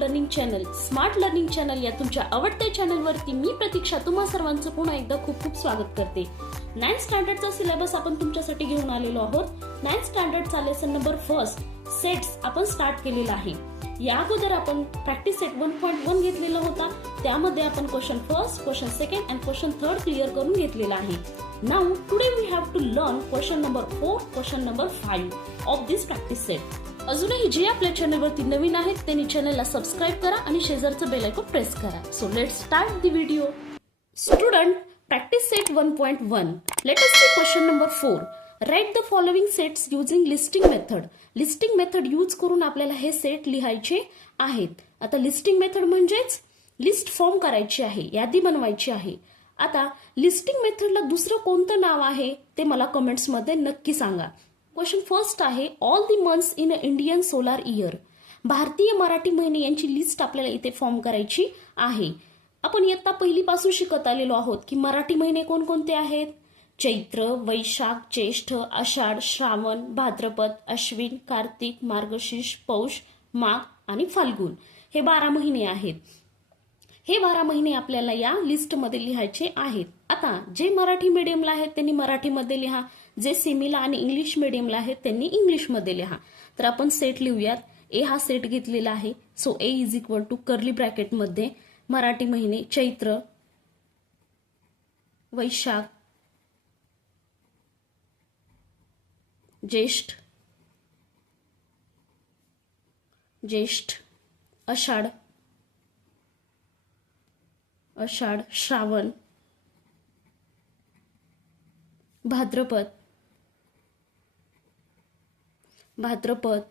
Learning channel. Smart learning channel या तुमच्या आवडत्या चॅनलवरती मी प्रतीक्षा तुम्हा सर्वांचं पुन्हा एकदा खूप खूप स्वागत करते. 9th स्टँडर्डचा सिलेबस आपण तुमच्यासाठी घेऊन आलेलो आहोत. 9th स्टँडर्डचा लेसन नंबर फर्स्ट सेट्स आपण स्टार्ट केलेला आहे. या अगोदर आपण प्रॅक्टिस सेट 1.1 घेतलेला होता. त्यामध्ये आपण question first, question second and question third clear करून घेतलेला आहे. Now today we have to learn question number 4, question number 5 of this practice set. अजूनही जे आपल्या चॅनलवरती नवीन आहेत त्यांनी चॅनलला सबस्क्राइब करा आणि शेजारचं बेल आयकॉन प्रेस करा. So let's start the video. Student, practice set 1.1. Let us see question number 4. Write the following sets using listing method. Listing method use करून आपल्याला हे सेट लिहायचे आहेत. आता लिस्टिंग मेथड म्हणजेच लिस्ट फॉर्म करायची आहे, यादी बनवायची आहे. आता लिस्टिंग मेथडला दुसरं कोणतं नाव आहे ते मला कमेंट्स मध्ये नक्की सांगा. क्वेश्चन फर्स्ट आहे all the months in Indian solar year. भारतीय मराठी महिने यांची लिस्ट आपल्याला इथे फॉर्म करायची आहे. आपण इयत्ता पहिलीपासून शिकत आलेलो आहोत की मराठी महिने कोणकोणते आहेत. चैत्र, वैशाख, ज्येष्ठ, आषाढ, श्रावण, भाद्रपद, अश्विन, कार्तिक, मार्गशीर्ष, पौष, माघ आणि फाल्गुन हे 12 महिने आहेत. हे 12 महिने आपल्याला या लिस्टमध्ये लिहायचे आहेत. आता जे मराठी मीडियमला आहेत त्यांनी मराठीमध्ये लिहा, जे सेमीला आणि इंग्लिश मीडियमला आहेत त्यांनी इंग्लिशमध्ये लिहा. तर आपण सेट लिहूयात. ए हा सेट घेतलेला आहे. So A is equal to curly ब्रॅकेटमध्ये मराठी महिने चैत्र, वैशाख, ज्येष्ठ, आषाढ, श्रावण, भाद्रपद,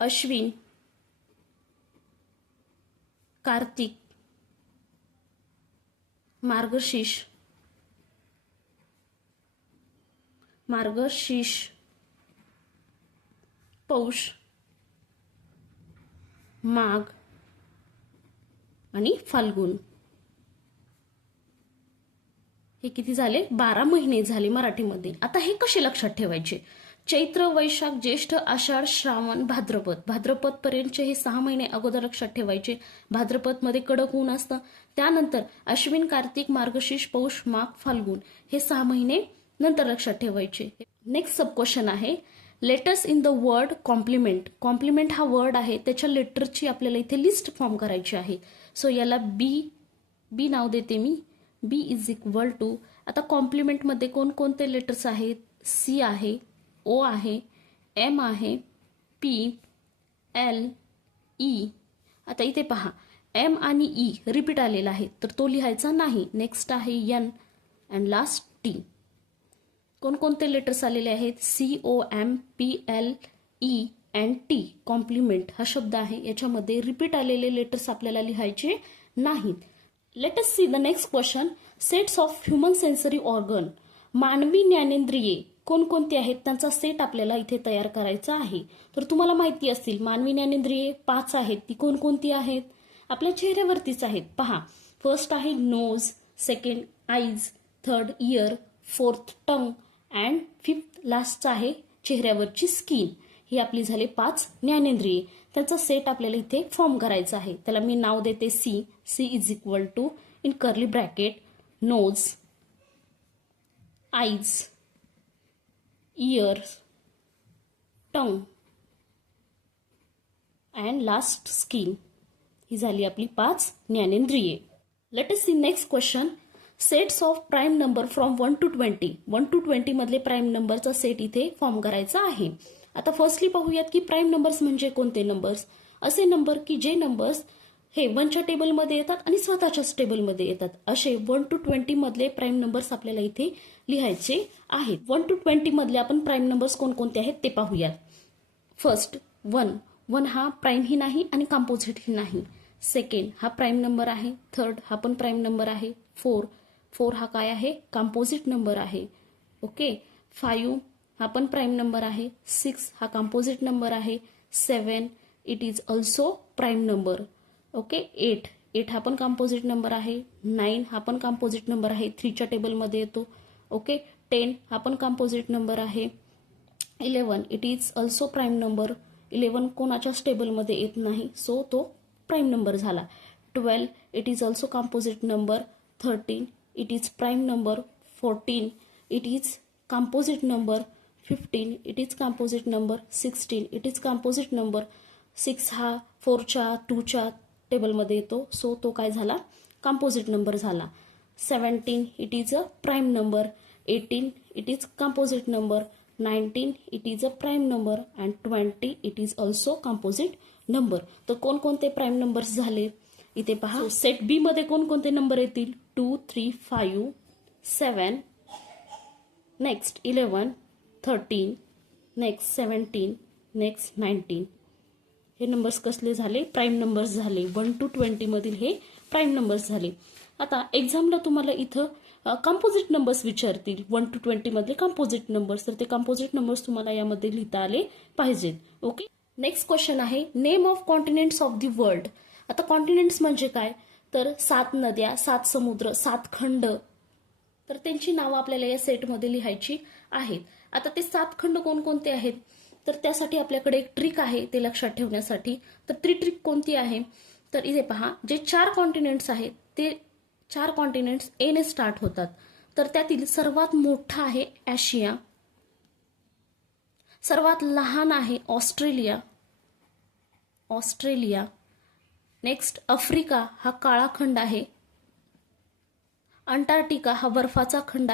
अश्विन, कार्तिक, मार्गशीर्ष, पौष, माघ आणि फाल्गुन. हे किती झाले? 12 महिने झाले मराठीमध्ये. आता हे कसे लक्षात ठेवायचे? चैत्र, वैशाख, ज्येष्ठ, आषाढ, श्रावण, भाद्रपद पर्यंतचे हे 6 महिने अगोदर लक्षात ठेवायचे. भाद्रपद मध्ये कडक ऊन असतं. त्यानंतर अश्विन, कार्तिक, मार्गशीर्ष, पौष, माघ, फाल्गुन हे 6 महिने नंतर लक्षात ठेवायचे. नेक्स्ट सब क्वेश्चन आहे letters in the word complement. Complement हा वर्ड आहे, त्याच्या लेटरची आपल्याला इथे लिस्ट फॉर्म करायची आहे. सो याला बी नाव देते मी. बी इज इक्वल टू, आता कॉम्प्लिमेंट मध्ये कोणकोणते लेटर्स आहेत? सी आहे, ओ आहे, एम आहे, पी, एल, ई. आता इथे पहा एम आणि ई रिपीट आलेला आहे तर तो लिहायचा नाही. नेक्स्ट आहे एन अँड लास्ट टी. कोणकोणते लेटर्स आलेले आहेत? C, O, M, P, L, E and T. Complement हा शब्द आहे, याच्यामध्ये रिपीट आलेले लेटर्स आपल्याला लिहायचे नाहीत. Late us see the next question. Sets of human sensory organ. मानवी ज्ञानेंद्रिये कोणकोणती आहेत त्यांचा सेट आपल्याला इथे तयार करायचा आहे. तर तुम्हाला माहिती असतील मानवी ज्ञानेंद्रिये 5 आहेत. ती कोणकोणती आहेत? आपल्या चेहऱ्यावरतीच आहेत. पहा, फर्स्ट आहे nose, second eyes, third ear, fourth tongue and fifth last आहे चेहऱ्यावरची स्किन. ही आपली झाली 5 ज्ञानेंद्रिये. त्यांचा सेट आपल्याला इथे फॉर्म करायचा आहे. त्याला मी नाव देते C. C is equal to in curly bracket nose, eyes, ears, tongue and last skin. ही झाली आपली 5 ज्ञानेंद्रिये. Let us see next question. Sets of prime number from 1 to 20. 1 to 20 मधले प्राईम नंबरचा सेट इथे फॉर्म करायचा आहे. आता फर्स्टली पाहूयात की प्राईम नंबर्स म्हणजे कोणते नंबर्स. असे नंबर की जे नंबर्स हे 1च्या टेबलमध्ये येतात आणि स्वतःच्याच टेबलमध्ये येतात. असे 1 to 20 मधले प्राईम नंबर्स आपल्याला इथे लिहायचे आहेत. 1 to 20 मधले आपण प्राईम नंबर्स कोणकोणते आहेत ते पाहूयात. फर्स्ट 1 हा प्राईम ही नाही आणि कंपोजिट ही नाही. सेकंड हा प्राईम नंबर आहे. थर्ड हा पण प्राईम नंबर आहे. 4 हा काय आहे? कंपोजिट नंबर आहे. ओके. 5 हा पण प्राईम नंबर आहे. 6 हा कंपोजिट नंबर आहे. 7 it is also prime number. Okay. 8 हा पण कंपोजिट नंबर आहे. 9 हा पण कंपोजिट नंबर आहे, 3च्या टेबलमध्ये येतो. ओके. 10 हा पण कंपोजिट नंबर आहे. 11 it is also prime number. 11 कोणाच्याच टेबलमध्ये येत नाही, सो तो प्राईम नंबर झाला. 12 it is also composite number. 13 it is prime number. 14 it is composite number. 15 it is composite number. 16 it is composite number. 6 हा 4च्या 2च्या टेबलमध्ये येतो, सो तो काय झाला, कंपोजिट नंबर झाला. 17 it is a prime number. 18 it is composite number. 19 it is a prime number and 20 it is also composite number. तर कोणकोणते prime numbers झाले इथे पहा. सेट बी मध्ये कोणकोणते नंबर येतील, 2, 3, 5, 7, नेक्स्ट 11, 13, नेक्स्ट 17, नेक्स्ट 19. हे नंबर्स कसले झाले, प्राईम नंबर्स झाले. 1 to 20 मधील हे प्राईम नंबर्स झाले. आता एक्झामला तुम्हाला इथं कंपोजिट नंबर्स विचारतील, 1 to 20 मधले कंपोजिट नंबर्स. तर ते कंपोजिट नंबर्स तुम्हाला यामध्ये लिहिता आले पाहिजेत. ओके. नेक्स्ट क्वेश्चन आहे, name of continents of the world. आता कॉन्टिनेंट्स म्हणजे काय, तर 7 नद्या, 7 समुद्र, 7 खंड, तर त्यांची नावं आपल्याला या सेटमध्ये लिहायची आहेत. आता ते 7 खंड कोणकोणते आहेत, तर त्यासाठी आपल्याकडे एक ट्रिक आहे ते लक्षात ठेवण्यासाठी. तर ती ट्रिक कोणती आहे, तर इथे पहा, जे 4 कॉन्टिनेंट्स आहेत ते 4 कॉन्टिनेंट्स ए ने स्टार्ट होतात. तर त्यातील सर्वात मोठा आहे आशिया, सर्वात लहान आहे ऑस्ट्रेलिया. नेक्स्ट आफ्रिका हा काळा खंड आहे. अंटार्क्टिका हा बर्फाचा खंड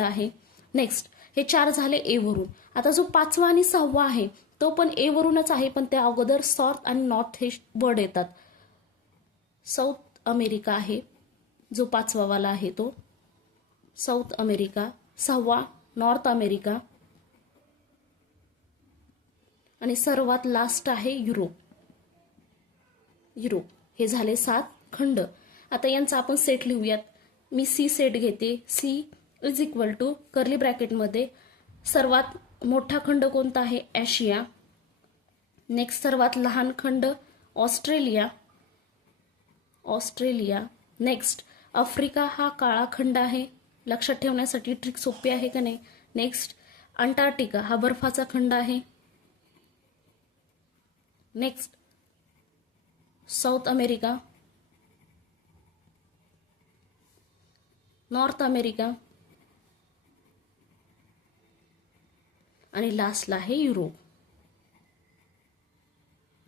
आहे. नेक्स्ट हे 4 झाले ए वरून. आता जो 5वा आणि 6वा आहे तो पण ए वरूनच आहे, पण त्या अगोदर साऊथ आणि नॉर्थ हे वर्ड येतात. साऊथ अमेरिका आहे जो 5वा वाला आहे तो साऊथ अमेरिका. 6वा नॉर्थ अमेरिका आणि सर्वात लास्ट आहे युरोप. हे झाले 7 खंड. आता यांचा आपण सेट लिहूयात. मी सी सेट घेते. C is equal to curly ब्रॅकेटमध्ये सर्वात मोठा खंड कोणता आहे, आशिया. नेक्स्ट सर्वात लहान खंड ऑस्ट्रेलिया. नेक्स्ट आफ्रिका हा काळा खंड आहे, लक्षात ठेवण्यासाठी ट्रिक सोपी आहे का नाही. नेक्स्ट अंटार्क्टिका हा बर्फाचा खंड आहे. Next south America, north America आणि लास्टला आहे युरोप.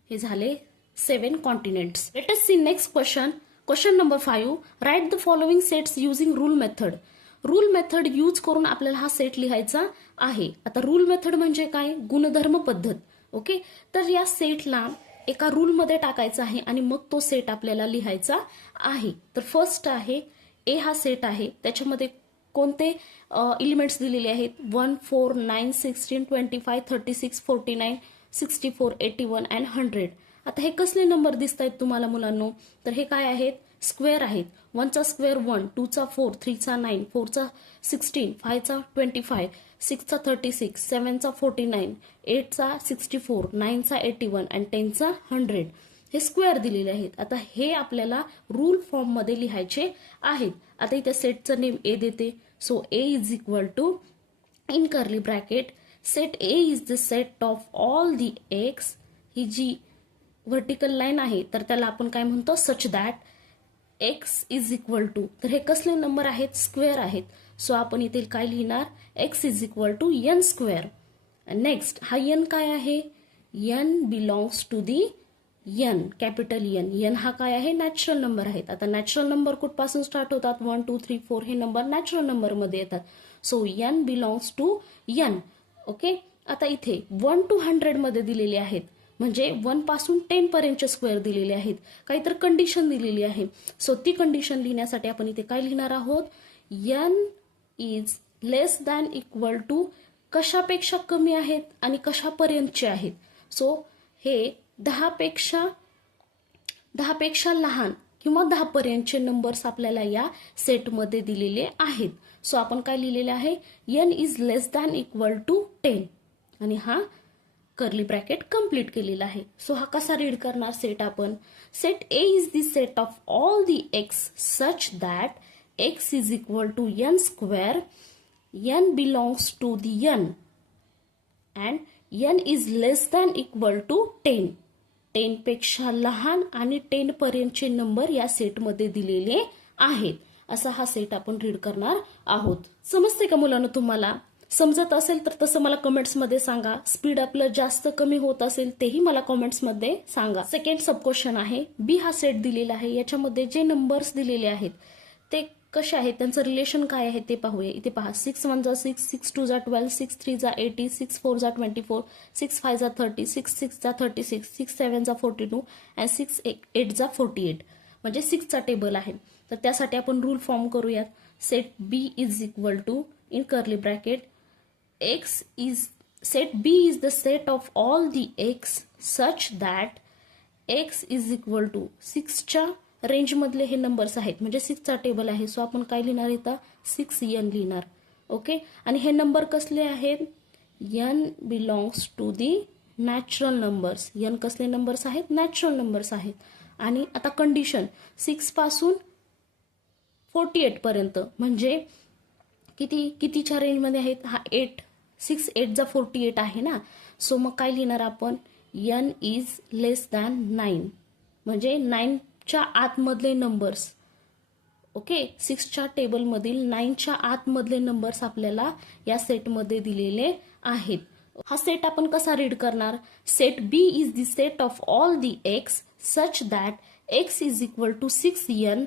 हे झाले 7 continents. Let us see next question. Question number 5. Write the following sets using rule method. Rule method use करून आपल्याला हा सेट लिहायचा आहे. आता रूल मेथड म्हणजे काय, गुणधर्म पद्धत. ओके. तर या सेटला एका रूलमध्ये टाकायचा आहे आणि मग तो सेट आपल्याला लिहायचा आहे. तर फर्स्ट आहे ए हा सेट आहे, त्याच्यामध्ये कोणते एलिमेंट्स दिलेले आहेत, 1, 4, 9, 16, 25, 36, 49, 64, 81 अँड 100. आता हे कसले नंबर दिसत आहेत तुम्हाला मुलांनो, तर हे काय आहेत, स्क्वेअर आहेत. 1 चा स्क्वेअर 1, 2 चा 4, 3 चा 9, 4 चा 16, 5 चा 25, 6 चा 36, 7 चा 49, 8 चा 64, 9 चा 81 अँड 10 चा 100. हे स्क्वेअर दिलेले आहेत. आता हे आपल्याला रूल फॉर्म मध्ये लिहायचे आहेत. आता इथे सेटचं नेम ए देते. So A is equal to in curly bracket set A is the set of all the X. ही जी व्हर्टिकल लाईन आहे तर त्याला आपण काय म्हणतो, such that X is equal to, तर हे कसले नंबर आहेत, स्क्वेअर आहेत. सो आपण इथे काय लिहिणार, X is equal to N square. Next हा एन काय आहे, N belongs to the N, capital N. N हा काय आहे, नॅचरल नंबर आहेत. आता नॅचरल नंबर कुठपासून स्टार्ट होतात, 1, 2, 3, 4 हे नंबर नॅचरल नंबर मध्ये येतात. So N belongs to N. Okay. आता इथे 1 to 100 मध्ये दिलेले आहेत, म्हणजे 1 पासून 10 पर्यंतचे स्क्वेअर दिलेले आहेत. काहीतरी कंडिशन दिलेली आहे. सो ती कंडिशन लिहिण्यासाठी आपण इथे काय लिहिणार आहोत, N is less than equal to कशापेक्षा कमी आहेत आणि कशापर्यंतचे आहेत. सो हे 10 पेक्षा लहान किंवा 10 पर्यंतचे नंबर्स आपल्याला या सेटमध्ये दिलेले आहेत. सो आपण काय लिहिलेले आहे, N is less than equal to 10 आणि हा कर्ली ब्रॅकेट कंप्लीट केलेला आहे. सो हा कसा रीड करणार सेट आपण, set A is the set of all the X such that X is equal to N square n belongs to the n and n is less than equal to 10. 10 पेक्षा लहान आणि 10 पर्यंतचे number या सेटमध्ये दिलेले आहेत. असा हा सेट आपण रीड करणार आहोत. समजते का मुलांनो तुम्हाला? समजत असेल तर तसं मला कमेंट्समध्ये सांगा. स्पीड आपलं जास्त कमी होत असेल तेही मला कमेंट्समध्ये सांगा. सेकंड सब क्वेश्चन आहे. बी हा सेट दिलेला आहे. याच्यामध्ये जे नंबर्स दिलेले आहेत ते कसे आहेत, त्यांचं रिलेशन काय आहे ते पाहूया. इथे पहा 6 1 जा 6, 6 2 जा 12, 6 3 जा 80, 6 4 जा 24, 6 5 जा 30, 6 6 जा 36, 6 7 जा 42 आणि 6 8 जा 48. म्हणजे 6 चा टेबल आहे. तर त्यासाठी आपण रूल फॉर्म करूयात. Set B is equal to in curly bracket X is set B is the set of all the X such that X is equal to 6च्या रेंजमधले हे नंबर्स आहेत. म्हणजे 6 चा टेबल आहे. सो आपण काय लिहिणार इथं 6n लिहिणार. ओके. आणि हे नंबर कसले आहेत? n belongs to the natural numbers. n कसले नंबर्स आहेत? नॅचरल नंबर्स आहेत. आणि आता कंडिशन 6 पासून 48 पर्यंत म्हणजे कितीच्या रेंजमध्ये आहेत? हा 8 6 8 जा 48 आहे ना. सो मग काय लिहिणार आपण? n इज लेस दॅन 9 म्हणजे 9च्या आतमधले नंबर्स. ओके. 6च्या टेबलमधील 9च्या आतमधले नंबर्स आपल्याला या सेटमध्ये दिलेले आहेत. हा सेट आपण कसा रीड करणार? Set B is the set of all the X such that X is equal to 6n,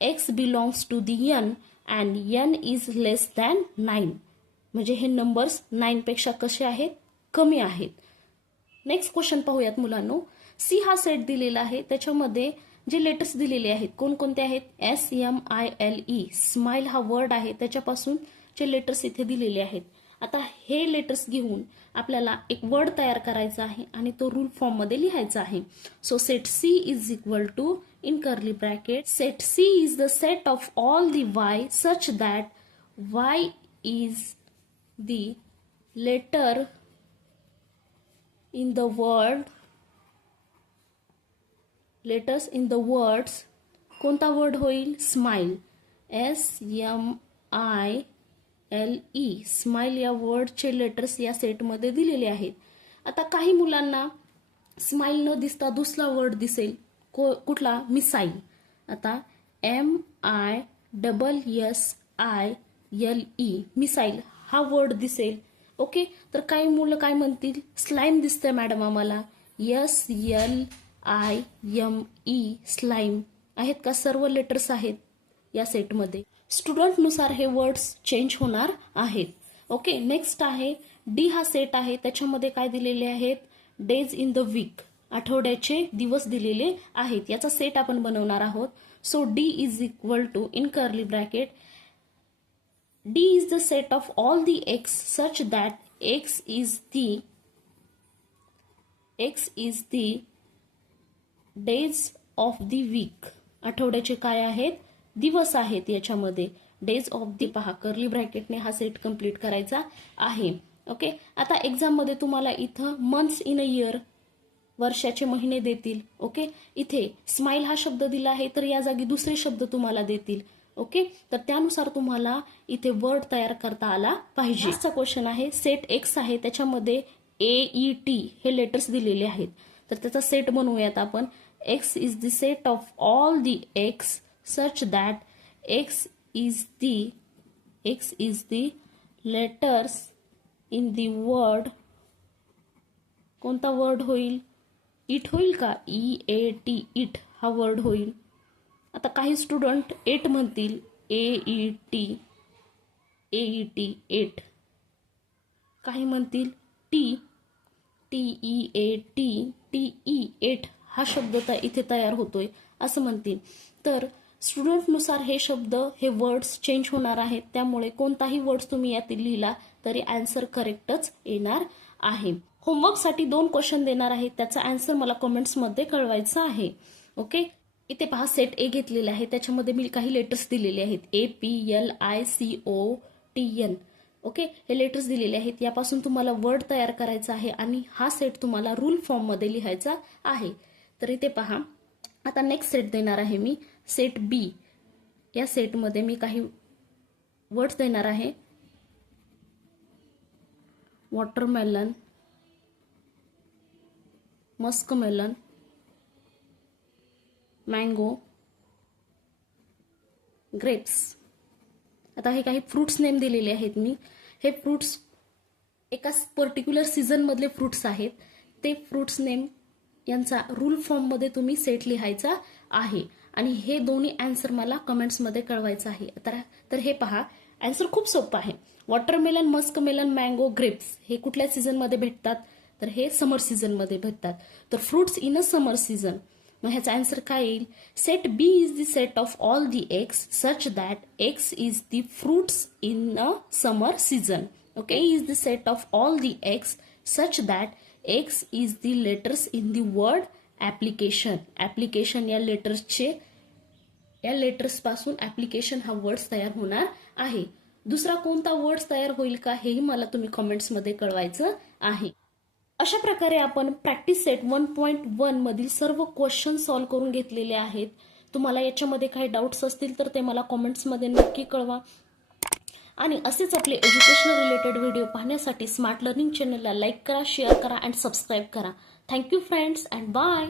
X belongs to the n and n is less than 9. म्हणजे हे नंबर्स 9 पेक्षा कसे आहेत? कमी आहेत. नेक्स्ट क्वेश्चन पाहूयात मुलांनो. सी हा सेट दिलेला आहे. त्याच्यामध्ये जे लेटर्स दिलेले आहेत कोणकोणते आहेत? SMILE. स्माइल हा वर्ड आहे. त्याच्यापासून जे लेटर्स इथे दिलेले आहेत. आता हे लेटर्स घेऊन आपल्याला एक वर्ड तयार करायचा आहे आणि तो रूल फॉर्म मध्ये लिहायचा आहे. So set C is equal to in curly bracket set C is the set of all the Y such that Y is the letter in the word letters in the words. कोणता word होईल? Smile. SMILE. Smile या वर्डचे letters या सेटमध्ये दिलेले आहेत. आता काही मुलांना स्माइल न दिसता दुसरा वर्ड दिसेल. कुठला? मिसाईल. आता MISSILE मिसाईल हा वर्ड दिसेल. ओके. तर काही मुलं काय म्हणतील? स्लाइम दिसतंय मॅडम आम्हाला. SLIME स्लाइम आहेत का? सर्व लेटर्स आहेत या सेटमध्ये. स्टुडंटनुसार हे वर्ड्स चेंज होणार आहेत. ओके. नेक्स्ट आहे डी हा सेट आहे. त्याच्यामध्ये काय दिलेले आहेत? Days in the week. आठवड्याचे दिवस दिलेले आहेत. याचा सेट आपण बनवणार आहोत. So D is equal to in curly bracket D is the set of all the x such that x is the days of the week. आठवड्याचे काय आहेत? दिवस आहेत याच्यामध्ये. डेज ऑफ दी पहा कर्ली ब्रॅकेटने हा सेट कंप्लीट करायचा आहे. ओके. आता एक्झाम मध्ये तुम्हाला इथं मंथ्स इन अ इयर वर्षाचे महिने देतील. ओके. इथे स्माइल हा शब्द दिला आहे तर या जागी दुसरे शब्द तुम्हाला देतील. ओके. तर त्यानुसार तुम्हाला इथे वर्ड तयार करता आला पाहिजे. आजचा क्वेश्चन आहे सेट एक्स आहे. त्याच्यामध्ये AET हे लेटर्स दिलेले आहेत. तर त्याचा सेट बनवूयात आपण. X is the set of all the X such that X is the letters in the word. कोणता वर्ड होईल? इट होईल का? EAT इट हा वर्ड होईल. आता काही स्टुडंट 8 म्हणतील. AET 8. काही म्हणतील TEE 8 हा शब्द इथे तयार होतोय असं म्हणतील. तर स्टुडंटनुसार हे शब्द हे वर्ड्स चेंज होणार आहेत. त्यामुळे कोणताही वर्ड्स तुम्ही यातील लिहिला तरी आन्सर करेक्टच येणार आहे. होमवर्कसाठी 2 क्वेश्चन देणार आहे. त्याचा आन्सर मला कमेंट्समध्ये कळवायचा आहे. ओके. इथे पहा सेट ए घेतलेला आहे. त्याच्यामध्ये मी काही लेटर्स दिलेले आहेत. APLICOTN. ओके. हे लेटर्स दिलेले आहेत. यापासून तुम्हाला वर्ड तयार करायचा आहे आणि हा सेट तुम्हाला रूल फॉर्म मध्ये लिहायचा आहे. तर इथे पहा आता नेक्स्ट सेट देणार आहे मी. सेट बी या सेटमध्ये मी काही वर्ड्स देणार आहे. Watermelon, muskmelon, mango, grapes. आता हे काही फ्रूट्स नेम दिलेले आहेत मी. हे फ्रूट्स एका पर्टिक्युलर सीझनमधले फ्रूट्स आहेत. ते फ्रूट्स नेम यांचा रूल फॉर्ममध्ये तुम्ही सेट लिहायचा आहे आणि हे दोन्ही आन्सर मला कमेंट्समध्ये कळवायचं आहे. तर हे पहा, आन्सर खूप सोपं आहे. वॉटरमेलन, मस्कमेलन, मँगो, ग्रेप्स हे कुठल्या सीझनमध्ये भेटतात? तर हे समर सीझनमध्ये भेटतात. तर fruits in a summer season. मग ह्याचा आन्सर काय येईल? Set B is the set of all the X such that X is the fruits in a summer season. Okay, is the set of all the X such that X is the letters in the word application. Application या letters पासून application हा words तयार होणार आहे. दुसरा कोणता words तयार होईल का हेही मला तुम्ही कमेंट्समध्ये कळवायचं आहे. अशा प्रकारे आपण प्रॅक्टिस सेट 1.1 मधील सर्व क्वेश्चन सॉल्व्ह करून घेतलेले आहेत. तुम्हाला याच्यामध्ये काही डाऊट्स असतील तर ते मला कमेंट्समध्ये नक्की कळवा. आणि असेच आपले एज्युकेशनल रिलेटेड व्हिडिओ पाहण्यासाठी स्मार्ट लर्निंग चॅनलला लाईक करा, शेअर करा अँड सबस्क्राईब करा. Thank you friends and bye.